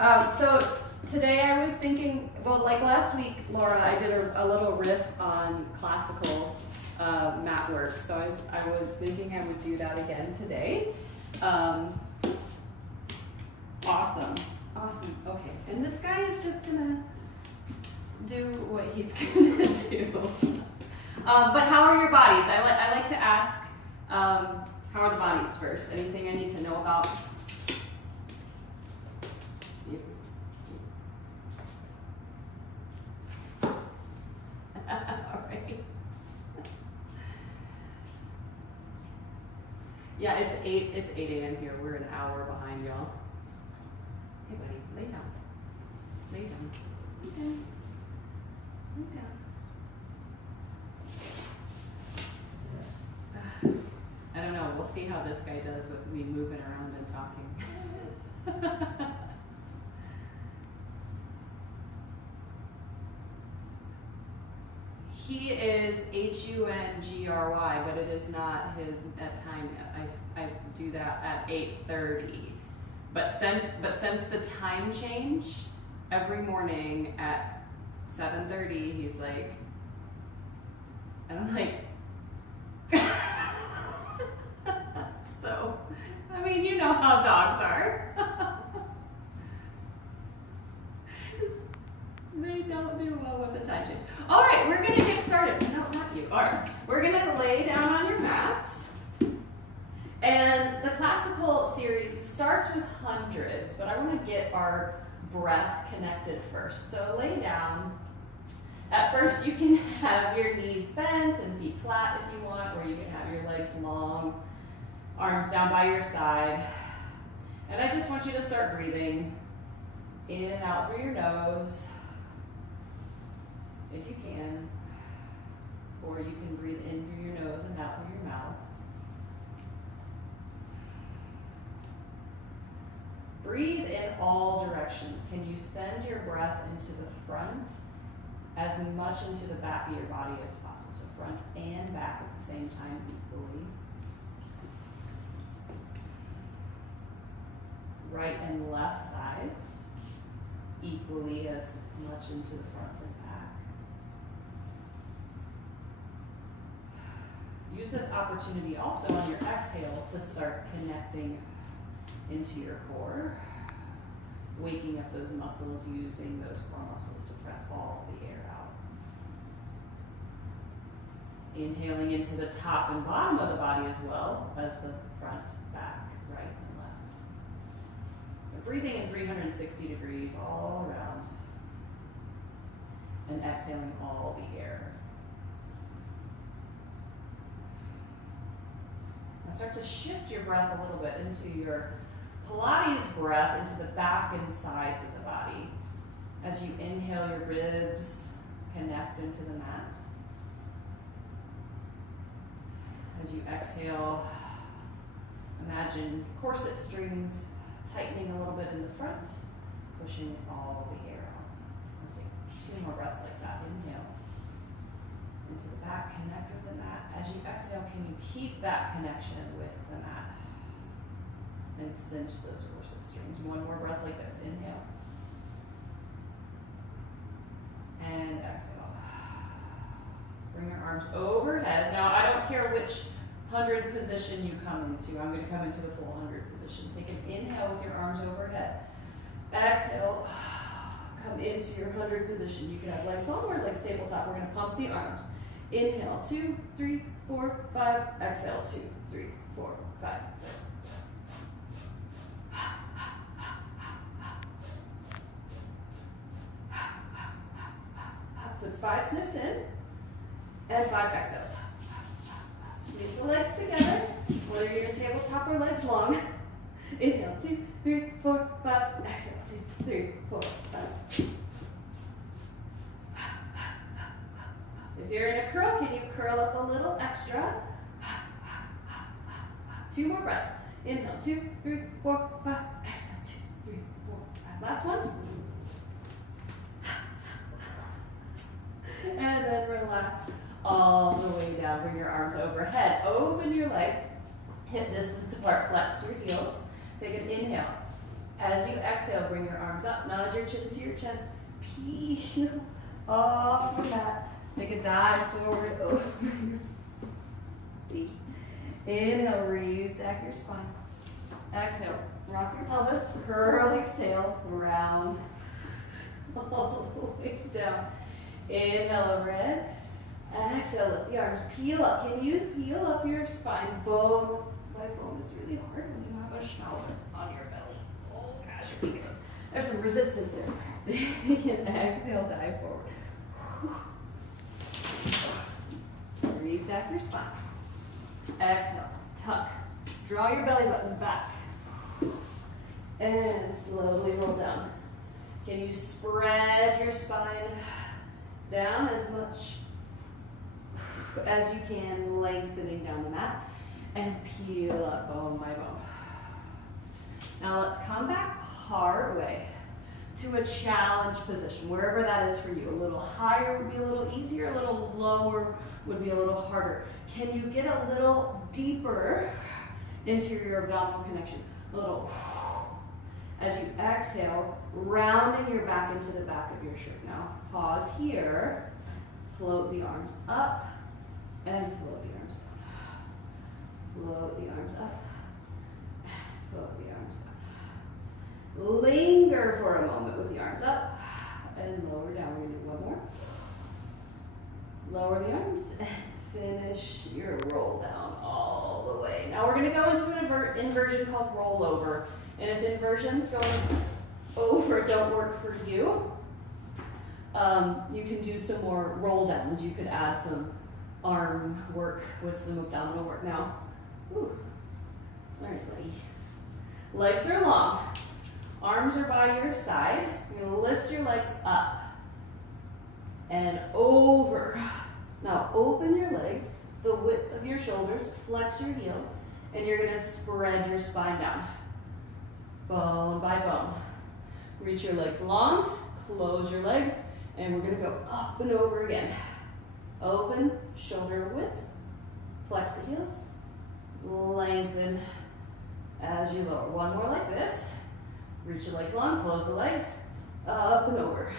So today I was thinking, well, like last week, Laura, I did a little riff on classical mat work. So I was thinking I would do that again today. Awesome. Okay, and this guy is just gonna do what he's gonna do. But how are your bodies? I like to ask, how are the bodies first? Anything I need to know about? All right. Yeah, it's 8 a.m. here. We're an hour behind y'all. Hey buddy, lay down. Lay down. Okay. Lay down. I don't know. We'll see how this guy does with me moving around and talking. He is H-U-N-G-R-Y, but it is not his at time yet. I do that at 8:30. But since the time change, every morning at 7:30, he's like, and I'm like, so, I mean, you know how dogs are. They don't do well with the time change. All right, we're gonna get started. No, not you. All right, we're gonna lay down on your mats. And the classical series starts with hundreds, but I wanna get our breath connected first. So lay down. At first, you can have your knees bent and feet flat if you want, or you can have your legs long, arms down by your side. And I just want you to start breathing in and out through your nose, if you can, or you can breathe in through your nose and out through your mouth. Breathe in all directions. Can you send your breath into the front as much into the back of your body as possible? So front and back at the same time equally. Right and left sides equally as much into the front and back. Use this opportunity also on your exhale to start connecting into your core, waking up those muscles, using those core muscles to press all the air out. Inhaling into the top and bottom of the body as well as the front, back, right, and left. So breathing in 360 degrees all around and exhaling all the air. Now start to shift your breath a little bit into your Pilates breath into the back and sides of the body. As you inhale, your ribs connect into the mat. As you exhale, imagine corset strings tightening a little bit in the front, pushing all the air out. Let's see, 2 more breaths like that. Inhale into the back, connect with the mat. As you exhale, can you keep that connection with the mat? And cinch those corset strings. 1 more breath like this. Inhale. And exhale. Bring your arms overhead. Now, I don't care which 100 position you come into. I'm going to come into the full 100 position. Take an inhale with your arms overhead. Exhale. Come into your 100 position. You can have legs long or legs tabletop. We're going to pump the arms. Inhale. 2, 3, 4, 5. Exhale. 2, 3, 4, 5. So it's 5 sniffs in and 5 exhales. Squeeze the legs together, whether you're in tabletop or legs long. Inhale, 2, 3, 4, 5. Exhale, 2, 3, 4, 5. If you're in a curl, can you curl up a little extra? 2 more breaths. Inhale, 2, 3, 4, 5. Exhale, 2, 3, 4, 5. Last one. And then relax all the way down. Bring your arms overhead. Open your legs, hip distance apart. Flex your heels. Take an inhale. As you exhale, bring your arms up, nod your chin to your chest, peel off your mat. Make a dive forward over your feet. Inhale, re-stack your spine. Exhale, rock your pelvis, curl your tail, round all the way down. Inhale, overhead. Exhale, lift the arms, peel up. Can you peel up your spine bone by bone? It's really hard when you have a schnauzer on your belly. Oh gosh, here we go. There's some resistance there. Exhale, dive forward. Restack your spine. Exhale, tuck. Draw your belly button back. And slowly roll down. Can you spread your spine down as much as you can, lengthening down the mat, and peel up bone by bone. Now let's come back hard way to a challenge position, wherever that is for you. A little higher would be a little easier, a little lower would be a little harder. Can you get a little deeper into your abdominal connection? A little, as you exhale, rounding your back into the back of your shirt. Now pause here, float the arms up, and float the arms down. Float the arms up, float the arms down. Linger for a moment with the arms up and lower down. We're gonna do one more. Lower the arms and finish your roll down all the way. Now we're gonna go into an inversion called rollover. And if inversions going over don't work for you, you can do some more roll downs. You could add some arm work with some abdominal work. Now, ooh, all right, buddy. Legs are long. Arms are by your side. You're gonna lift your legs up and over. Now open your legs, the width of your shoulders, flex your heels, and you're gonna spread your spine down, bone by bone. Reach your legs long, close your legs, and we're gonna go up and over again. Open, shoulder width, flex the heels, lengthen as you lower. One more like this. Reach your legs long, close the legs, up and over.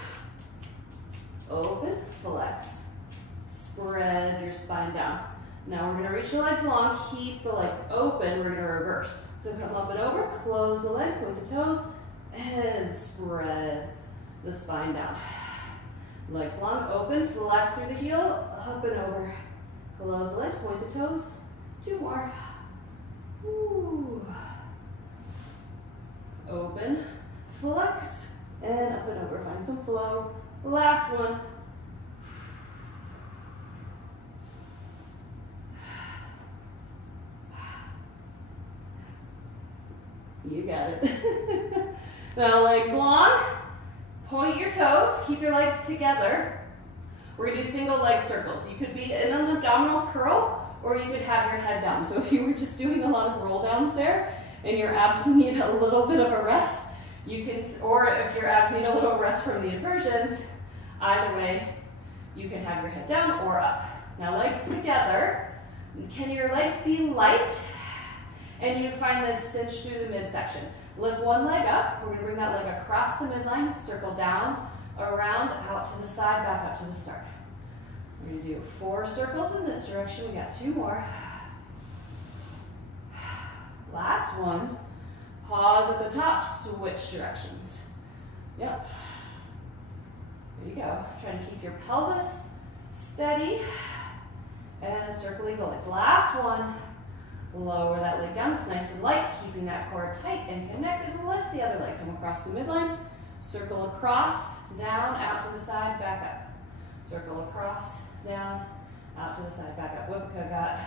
Open, flex, spread your spine down. Now we're gonna reach the legs long, keep the legs open, we're gonna reverse. So come up and over, close the legs, point the toes, and spread the spine down. Legs long, open, flex through the heel, up and over. Close the legs, point the toes. Two more. Ooh. Open, flex, and up and over. Find some flow. Last one. You got it. Now legs long, point your toes, keep your legs together. We're gonna do single leg circles. You could be in an abdominal curl, or you could have your head down. So if you were just doing a lot of roll downs there, and your abs need a little bit of a rest, you can, or if your abs need a little rest from the inversions, either way, you can have your head down or up. Now legs together. Can your legs be light? And you find this cinch through the midsection. Lift one leg up. We're gonna bring that leg across the midline, circle down, around, out to the side, back up to the start. We're gonna do 4 circles in this direction. We got 2 more. Last one. Pause at the top, switch directions. Yep. There you go. Trying to keep your pelvis steady and circling the legs. Last one. Lower that leg down. It's nice and light, keeping that core tight and connected. Lift the other leg. Come across the midline. Circle across, down, out to the side, back up. Circle across, down, out to the side, back up. Wipka got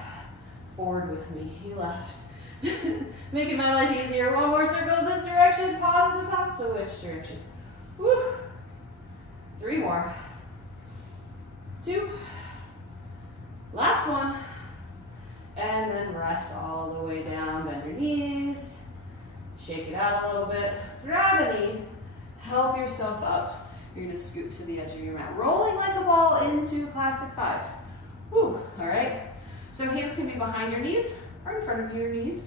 bored with me. He left. Making my life easier. One more circle in this direction. Pause at the top. Switch directions. Woo. 3 more. 2. Last one. And then rest all the way down. Bend your knees. Shake it out a little bit. Grab a knee. Help yourself up. You're going to scoot to the edge of your mat. Rolling like a ball into classic 5. Woo. All right. So hands can be behind your knees or in front of your knees.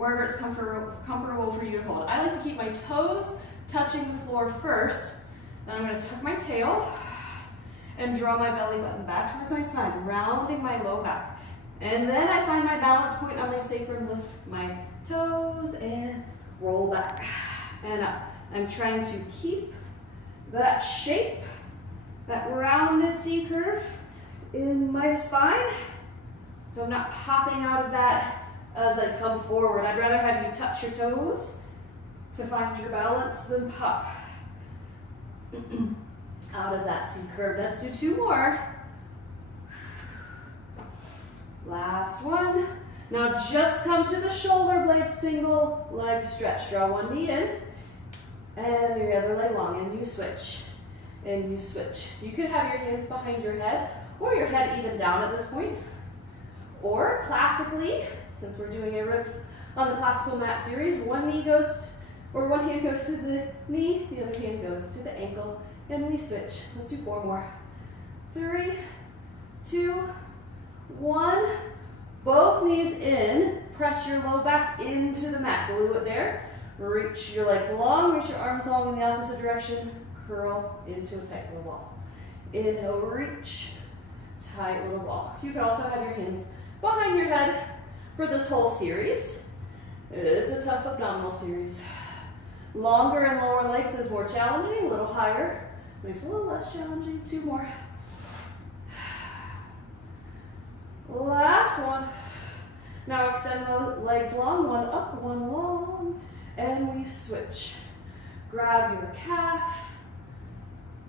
wherever it's comfortable for you to hold. I like to keep my toes touching the floor first. Then I'm going to tuck my tail and draw my belly button back towards my spine, rounding my low back. And then I find my balance point on my sacrum, lift my toes and roll back and up. I'm trying to keep that shape, that rounded C curve in my spine. So I'm not popping out of that as I come forward. I'd rather have you touch your toes to find your balance than pop out of that C curve. Let's do 2 more. Last one. Now just come to the shoulder blade, single leg stretch. Draw one knee in and your other leg long, and you switch, and you switch. You could have your hands behind your head or your head even down at this point. Or classically, since we're doing a riff on the classical mat series, one hand goes to the knee, the other hand goes to the ankle, and we switch. Let's do 4 more. 3, 2, 1. Both knees in, press your low back into the mat, glue it there. Reach your legs long, reach your arms long in the opposite direction, curl into a tight little ball. Inhale, reach, tight little ball. You could also have your hands behind your head for this whole series. It's a tough abdominal series. Longer and lower legs is more challenging, a little higher makes it a little less challenging. 2 more. Last one. Now extend the legs long, one up, one long, and we switch. Grab your calf,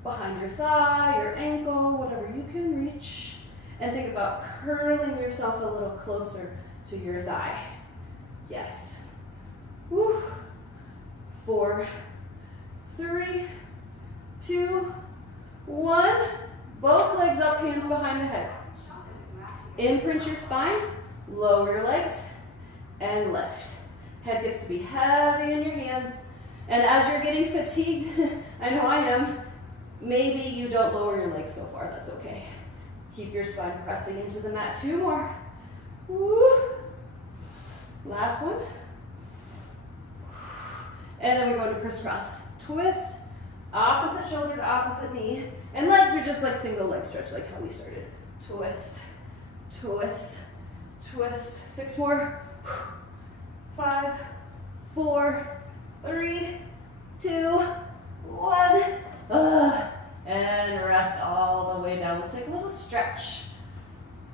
behind your thigh, your ankle, whatever you can reach, and think about curling yourself a little closer to your thigh. Yes. Woo. 4, 3, 2, 1. Both legs up, hands behind the head. Imprint your spine, lower your legs, and lift. Head gets to be heavy in your hands. And as you're getting fatigued, I know I am, maybe you don't lower your legs so far, that's okay. Keep your spine pressing into the mat. 2 more. Woo. Last one. And then we go to crisscross. Twist, opposite shoulder to opposite knee. And legs are just like single leg stretch, like how we started. Twist, twist, twist. 6 more. 5, 4, 3, 2, 1. And rest all the way down. Let's take a little stretch.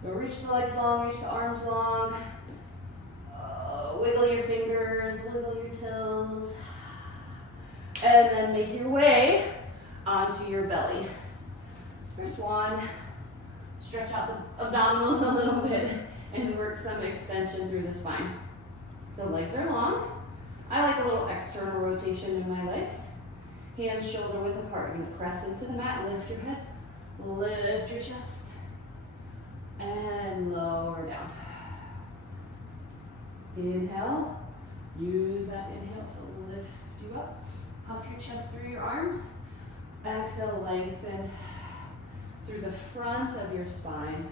So reach the legs long, reach the arms long. Wiggle your fingers, wiggle your toes. And then make your way onto your belly. First one, stretch out the abdominals a little bit and work some extension through the spine. So legs are long. I like a little external rotation in my legs. Hands shoulder width apart. You're going to press into the mat, lift your head, lift your chest, and lower down. Inhale. Use that inhale to lift you up. Puff your chest through your arms. Exhale, lengthen through the front of your spine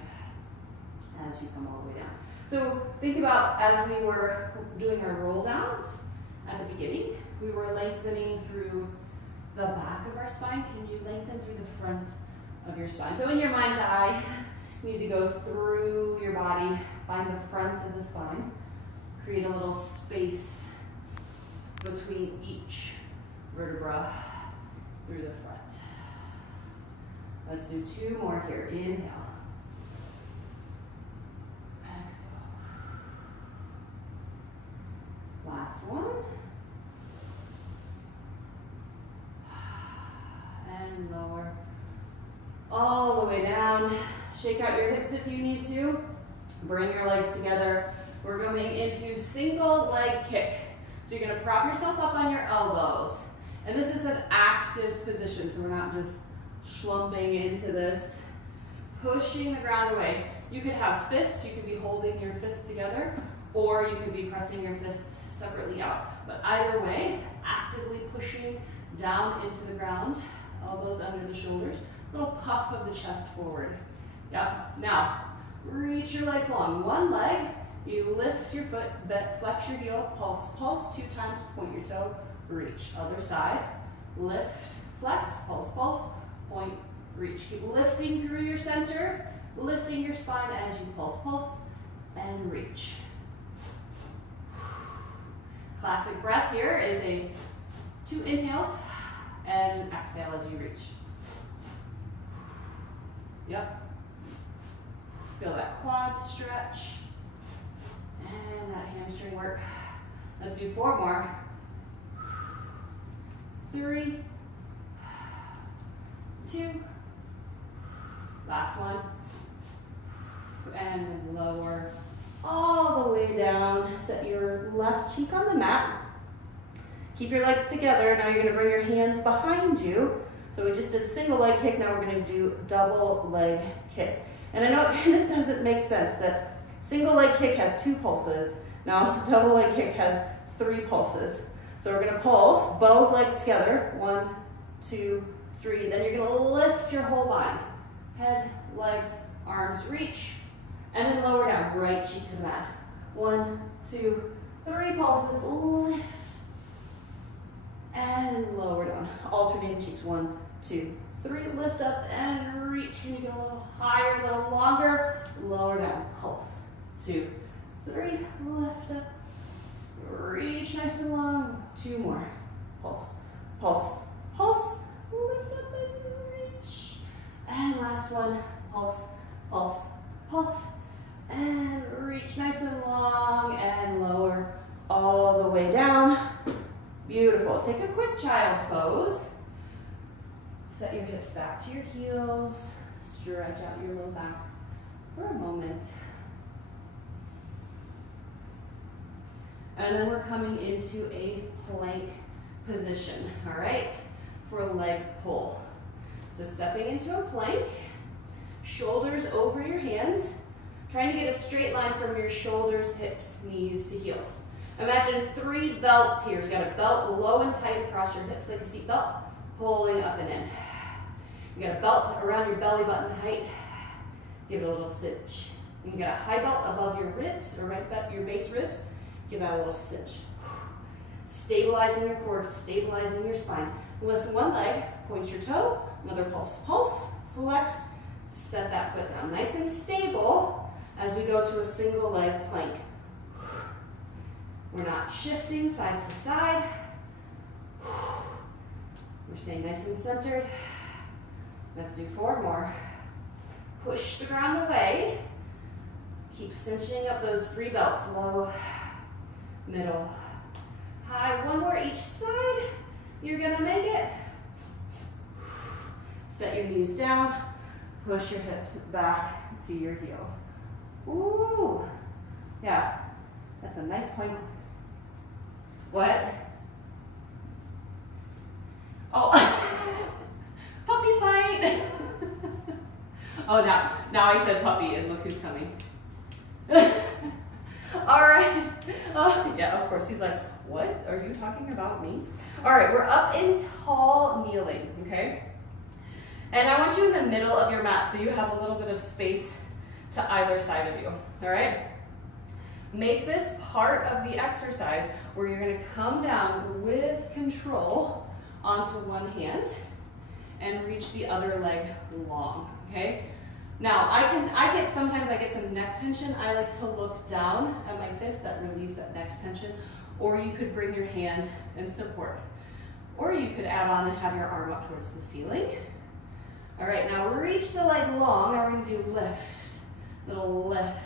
as you come all the way down. So think about as we were doing our roll downs at the beginning, we were lengthening through the back of our spine. Can you lengthen through the front of your spine? So in your mind's eye, you need to go through your body, find the front of the spine, create a little space between each vertebra through the front. Let's do 2 more here. Inhale. Exhale. Last one. And lower. All the way down. Shake out your hips if you need to. Bring your legs together. We're going into single leg kick. So you're going to prop yourself up on your elbows. And this is an active position, so we're not just slumping into this. Pushing the ground away. You could have fists, you could be holding your fists together, or you could be pressing your fists separately out. But either way, actively pushing down into the ground, elbows under the shoulders, little puff of the chest forward. Yep. Now, reach your legs long. One leg You lift your foot, flex your heel, pulse, pulse 2 times, point your toe, reach. Other side, lift, flex, pulse, pulse, point, reach. Keep lifting through your center, lifting your spine as you pulse, pulse, and reach. Classic breath here is a 2 inhales and an exhale as you reach. Yep. Feel that quad stretch and that hamstring work. Let's do 4 more. 3, 2, last one, and lower all the way down. Set your left cheek on the mat. Keep your legs together. Now you're going to bring your hands behind you. So we just did single leg kick, now we're going to do double leg kick. And I know it kind of doesn't make sense that single leg kick has 2 pulses. Now double leg kick has 3 pulses. So we're going to pulse both legs together. 1, 2, 3. Then you're going to lift your whole body. Head, legs, arms, reach. And then lower down, right cheek to the mat. 1, 2, 3 pulses. Lift. And lower down. Alternating cheeks. 1, 2, 3. Lift up and reach. Can you go a little higher, a little longer? Lower down. Pulse. 2, 3. Lift up. Reach nice and long. 2 more. Pulse. Pulse. Pulse. Lift up and reach. And last one. Pulse. Pulse. Pulse. And reach nice and long and lower all the way down. Beautiful. Take a quick child's pose. Set your hips back to your heels. Stretch out your low back for a moment. And then we're coming into a plank position, all right, for a leg pull. So stepping into a plank, shoulders over your hands, trying to get a straight line from your shoulders, hips, knees to heels. Imagine 3 belts here. You got a belt low and tight across your hips like a seat belt, pulling up and in. You got a belt around your belly button height. Give it a little cinch. And you got a high belt above your ribs, or right about your base ribs. Give that a little cinch. Stabilizing your core, stabilizing your spine. Lift one leg, point your toe, another pulse, pulse, flex, set that foot down. Nice and stable as we go to a single leg plank. We're not shifting side to side. We're staying nice and centered. Let's do 4 more. Push the ground away. Keep cinching up those 3 belts. Low, middle, high. 1 more each side. You're gonna make it. Set your knees down. Push your hips back to your heels. Ooh, yeah, that's a nice plank. What? Oh, puppy fight. Oh, now I said puppy and look who's coming. All right. Oh, yeah, of course. He's like, what? Are you talking about me? All right, we're up in tall kneeling, okay? And I want you in the middle of your mat so you have a little bit of space to either side of you, all right? Make this part of the exercise where you're gonna come down with control onto one hand and reach the other leg long, okay? Now, sometimes I get some neck tension. I like to look down at my fist. That relieves that neck tension. Or you could bring your hand and support. Or you could add on and have your arm up towards the ceiling. All right, now reach the leg long. Now we're gonna do lift, little lift.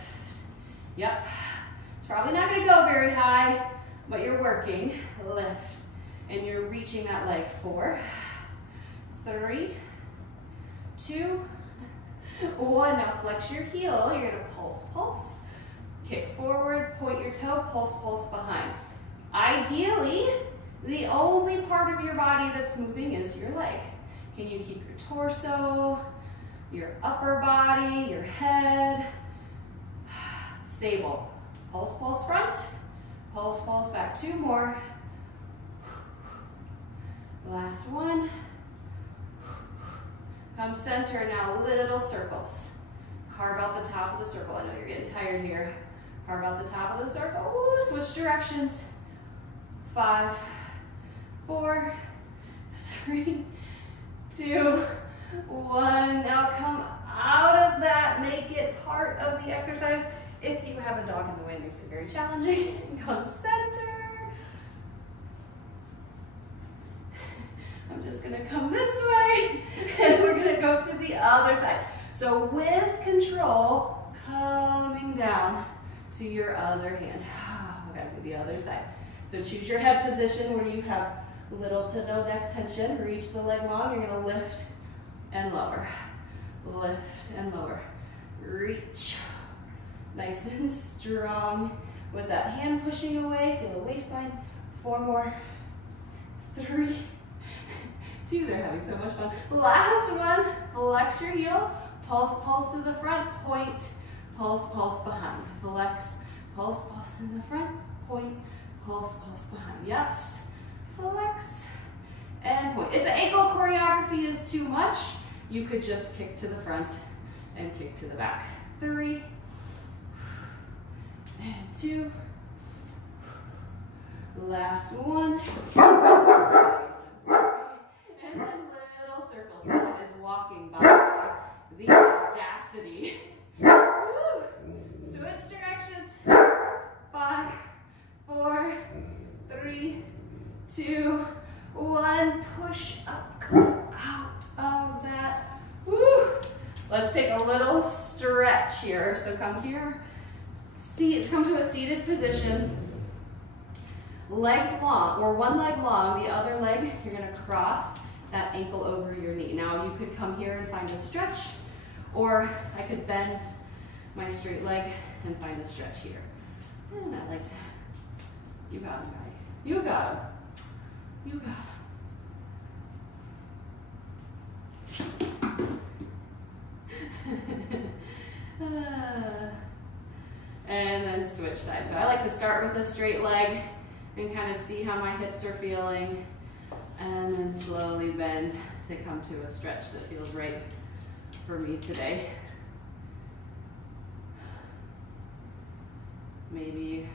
Yep, it's probably not gonna go very high, but you're working. Lift, and you're reaching that leg. 4, 3, 2, 1. Now flex your heel. You're gonna pulse, pulse. Kick forward, point your toe, pulse, pulse behind. Ideally, the only part of your body that's moving is your leg. Can you keep your torso, your upper body, your head stable? Pulse, pulse front, pulse, pulse back. 2 more. Last one. Come center now, little circles. Carve out the top of the circle. I know you're getting tired here. Carve out the top of the circle. Woo, switch directions. 5, 4, 3, 2, 1. Now come out of that. Make it part of the exercise. If you have a dog in the way, it makes it very challenging. Come center. I'm just gonna come this way, and we're gonna go to the other side. So with control, coming down to your other hand. We're gonna do the other side. So choose your head position where you have little to no neck tension. Reach the leg long. You're gonna lift and lower. Lift and lower. Reach. Nice and strong with that hand pushing away. Feel the waistline. 4 more. 3, 2. They're having so much fun. Last one. Flex your heel. Pulse, pulse to the front. Point. Pulse, pulse behind. Flex. Pulse, pulse in the front. Point. Pulse, pulse behind. Yes. Flex. And point. If the ankle choreography is too much, you could just kick to the front and kick to the back. 3. And 2. Last one. And then little circles. That is walking by the audacity. Woo. Switch directions. 5, 4, 3, 2, 1. Push up, come out of that. Woo. Let's take a little stretch here. So come to your seat, come to a seated position. Legs long, or one leg long, the other leg, you're gonna cross that ankle over your knee. Now you could come here and find a stretch, or I could bend my straight leg and find a stretch here. And I like to, you got him, guy. You got him. You got him. And then switch sides. So I like to start with a straight leg and kind of see how my hips are feeling, and then slowly bend to come to a stretch that feels right for me today. Maybe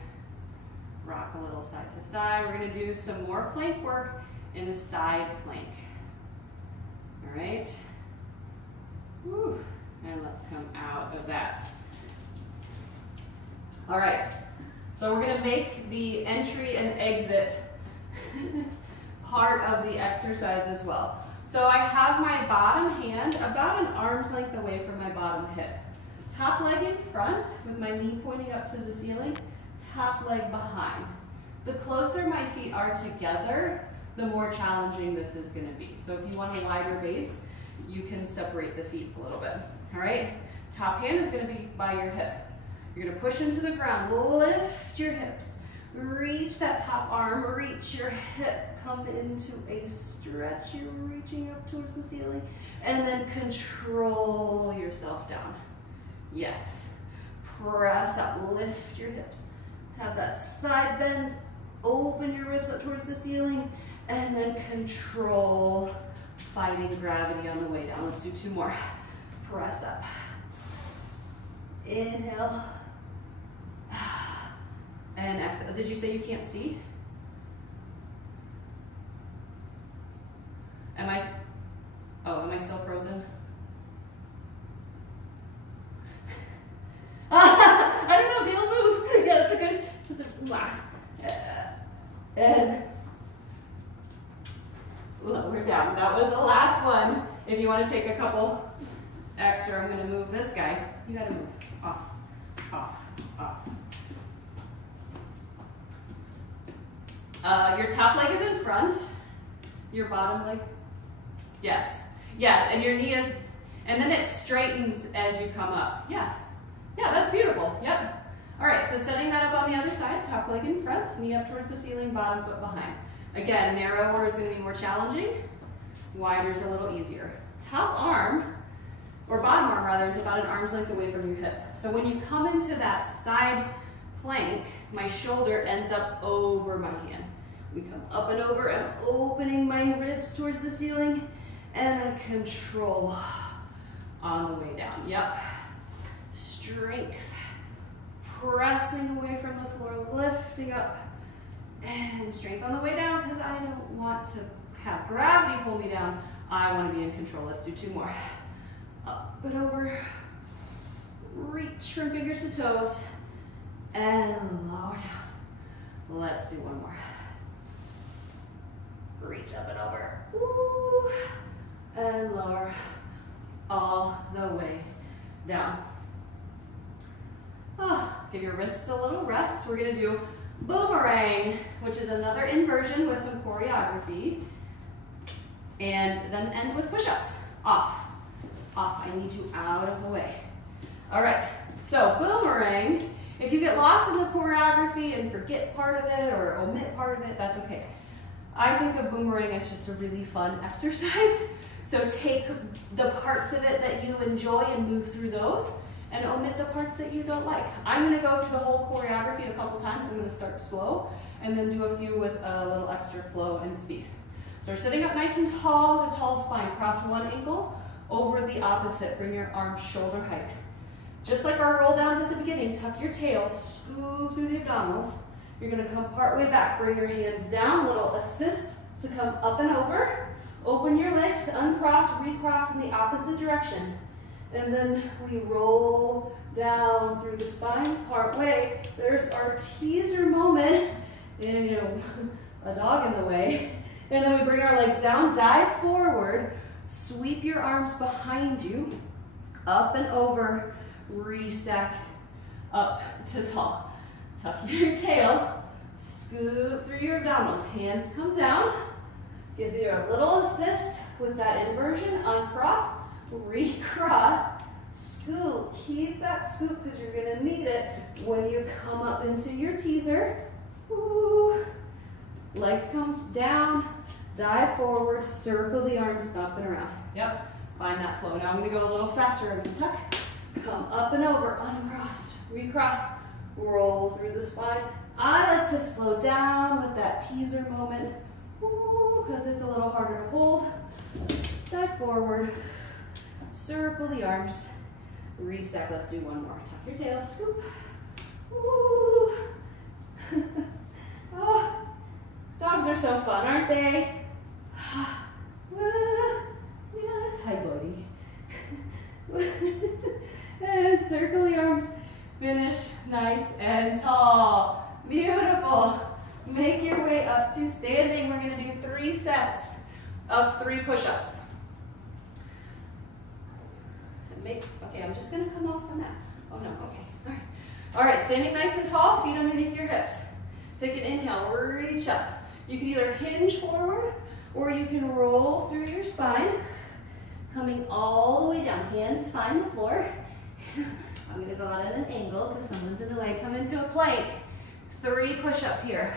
rock a little side to side. We're gonna do some more plank work in a side plank. All right. Woo. And let's come out of that. All right, so we're gonna make the entry and exit part of the exercise as well. So I have my bottom hand about an arm's length away from my bottom hip. Top leg in front with my knee pointing up to the ceiling, top leg behind. The closer my feet are together, the more challenging this is gonna be. So if you want a wider base, you can separate the feet a little bit, all right? Top hand is gonna be by your hip. You're gonna push into the ground, lift your hips, reach that top arm, reach your hip, come into a stretch, you're reaching up towards the ceiling, and then control yourself down. Yes, press up, lift your hips, have that side bend, open your ribs up towards the ceiling, and then control, fighting gravity on the way down. Let's do 2 more. Press up, inhale, and exhale. Did you say you can't see? Am I still frozen? I don't know, they don't move. Yeah, that's a good, and lower down. That was the last one. If you want to take a couple extra, I'm gonna move this guy. You gotta move, off, off, off. Your top leg is in front, your bottom leg, yes, yes, and your knee is, and then it straightens as you come up, yes, yeah, that's beautiful, yep. All right, so setting that up on the other side, top leg in front, knee up towards the ceiling, bottom foot behind. Again, narrower is gonna be more challenging, wider is a little easier. Top arm, or bottom arm rather, is about an arm's length away from your hip. So when you come into that side plank, my shoulder ends up over my hand. We come up and over, I'm opening my ribs towards the ceiling, and I control on the way down. Yep. Strength. pressing away from the floor, lifting up, and strength on the way down because I don't want to have gravity pull me down. I want to be in control. Let's do 2 more. Up and over. Reach from fingers to toes. And lower down. Let's do 1 more. Reach up and over. Ooh. And lower. All the way down. Oh, give your wrists a little rest. We're going to do boomerang, which is another inversion with some choreography. And then end with push-ups. Off. Off. I need you out of the way. All right. So boomerang, if you get lost in the choreography and forget part of it or omit part of it, that's okay. I think of boomerang as just a really fun exercise. So take the parts of it that you enjoy and move through those, and omit the parts that you don't like. I'm going to go through the whole choreography a couple times. I'm going to start slow and then do a few with a little extra flow and speed. So we're sitting up nice and tall with a tall spine. Cross one ankle over the opposite. Bring your arms shoulder height. Just like our roll downs at the beginning, tuck your tail, scoop through the abdominals. You're going to come part way back. Bring your hands down, little assist to come up and over. Open your legs, uncross, recross in the opposite direction. And then we roll down through the spine, part way. There's our teaser moment. And a dog in the way. And then we bring our legs down, dive forward, sweep your arms behind you, up and over, restack up to tall. Tuck your tail, scoop through your abdominals, hands come down. Give you a little assist with that inversion, uncross, recross, scoop. Keep that scoop because you're going to need it when you come up into your teaser. Ooh. Legs come down, dive forward, circle the arms up and around. Yep, find that flow. Now I'm going to go a little faster. I'm going to tuck, come up and over, uncross, recross, roll through the spine. I like to slow down with that teaser moment because it's a little harder to hold. Dive forward, circle the arms, restack. Let's do 1 more. Tuck your tail, scoop. Ooh. Oh. Dogs are so fun, aren't they? Yes, hi buddy. And circle the arms, finish nice and tall. Beautiful. Make your way up to standing. We're gonna do 3 sets of 3 push-ups. Okay, I'm just gonna come off the mat. Oh no, okay, all right. All right, standing nice and tall, feet underneath your hips. Take an inhale, reach up. You can either hinge forward or you can roll through your spine, coming all the way down. Hands find the floor. I'm gonna go out at an angle because someone's in the way. Come into a plank. 3 push-ups here.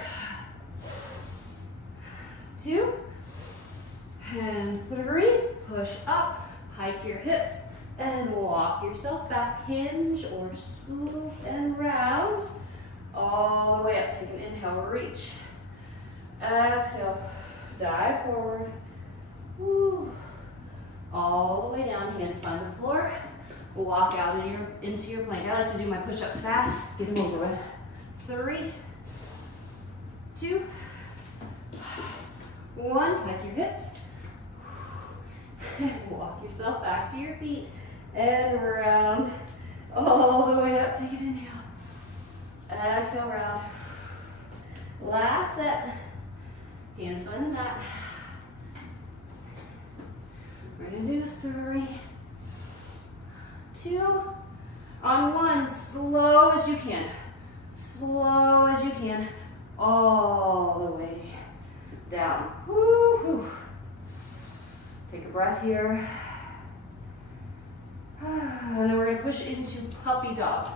2 and 3. Push up, hike your hips, and walk yourself back. Hinge or scoop and round. All the way up. Take an inhale, reach. Exhale, dive forward. Woo. All the way down, hands find the floor. Walk out into your plank. I like to do my push-ups fast. Get them over with. 3, 2, 1. Hike your hips. Walk yourself back to your feet and round. All the way up. Take an inhale. Exhale, round. Last set. Hands find the mat. We're gonna do 3, 2, on 1, slow as you can. Slow as you can, all the way down. Woo-hoo. Take a breath here. And then we're gonna push into puppy dog.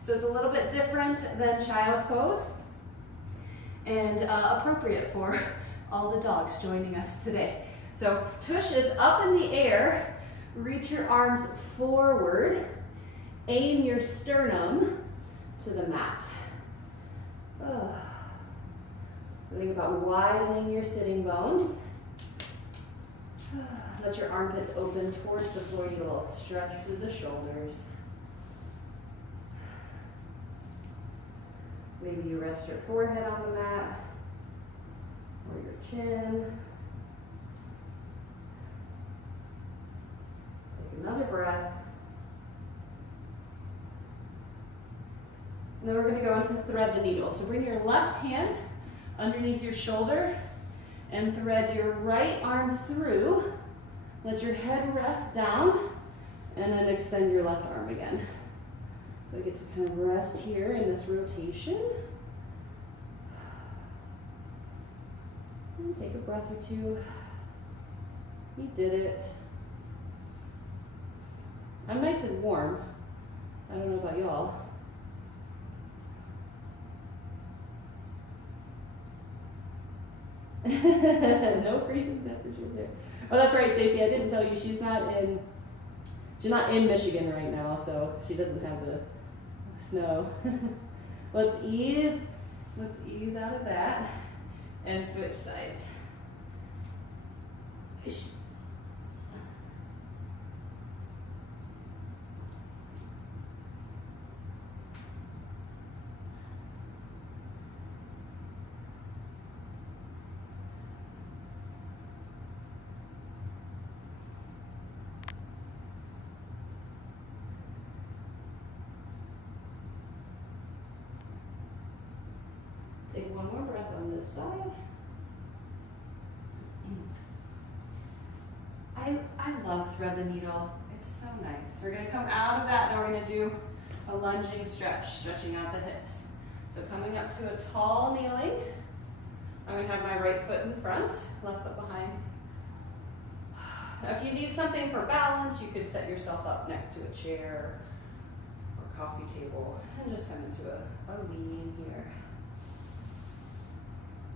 So it's a little bit different than child's pose and appropriate for all the dogs joining us today. So tush is up in the air, reach your arms forward, aim your sternum to the mat. Think about widening your sitting bones. Let your armpits open towards the floor. You get a little stretch through the shoulders. Maybe you rest your forehead on the mat or your chin. Take another breath. And then we're going to go into thread the needle. So bring your left hand underneath your shoulder and thread your right arm through. Let your head rest down and then extend your left arm again. So I get to kind of rest here in this rotation. And take a breath or two. You did it. I'm nice and warm. I don't know about y'all. No freezing temperatures there. Oh, that's right, Stacey. I didn't tell you she's not in Michigan right now, so she doesn't have the snow. Let's ease out of that and switch sides. Take one more breath on this side. I love thread the needle. It's so nice. We're going to come out of that and we're going to do a lunging stretch, stretching out the hips. So coming up to a tall kneeling. I'm going to have my right foot in front, left foot behind. If you need something for balance, you could set yourself up next to a chair or coffee table and just come into a lean here.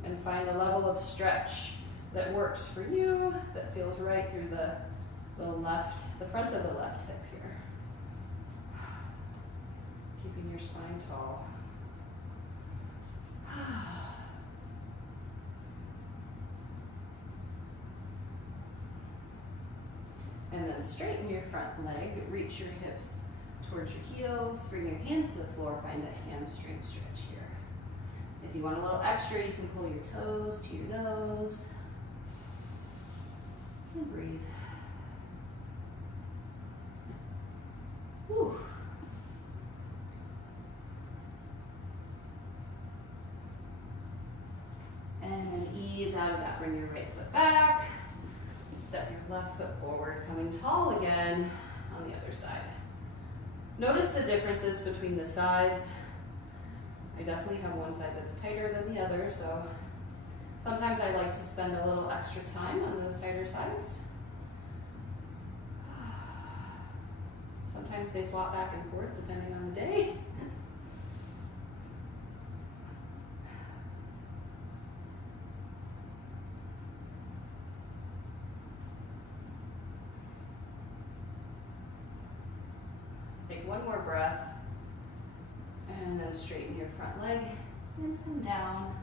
And find a level of stretch that works for you, that feels right through the front of the left hip here. Keeping your spine tall. And then straighten your front leg, reach your hips towards your heels, bring your hands to the floor, find a hamstring stretch here. If you want a little extra, you can pull your toes to your nose. And breathe. Whew. And then ease out of that. Bring your right foot back. Step your left foot forward, coming tall again on the other side. Notice the differences between the sides. I definitely have one side that's tighter than the other, so sometimes I like to spend a little extra time on those tighter sides. Sometimes they swap back and forth depending on the day. Take one more breath. And then straighten your front leg and come down.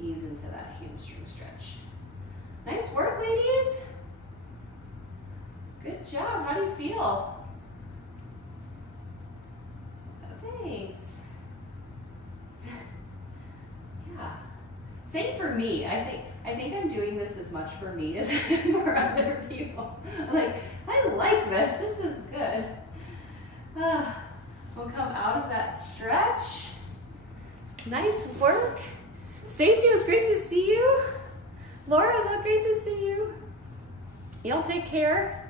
Ease into that hamstring stretch. Nice work, ladies. Good job. How do you feel? Thanks. Yeah. Same for me. I think I'm doing this as much for me as for other people. I'm like, I like this. This is good. We'll come out of that stretch. Nice work. Stacey, it was great to see you. Laura, is that great to see you? Y'all take care.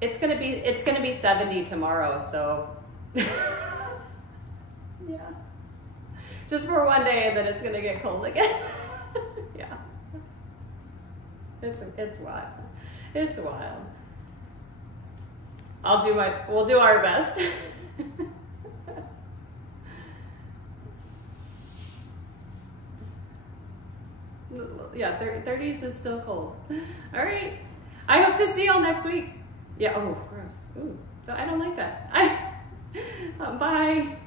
It's gonna be 70 tomorrow, so yeah. Just for one day, and then it's gonna get cold again. Yeah. It's wild. It's wild. We'll do our best. Yeah, 30s is still cold. All right. I hope to see y'all next week. Yeah, oh, gross. Ooh, I don't like that. Bye.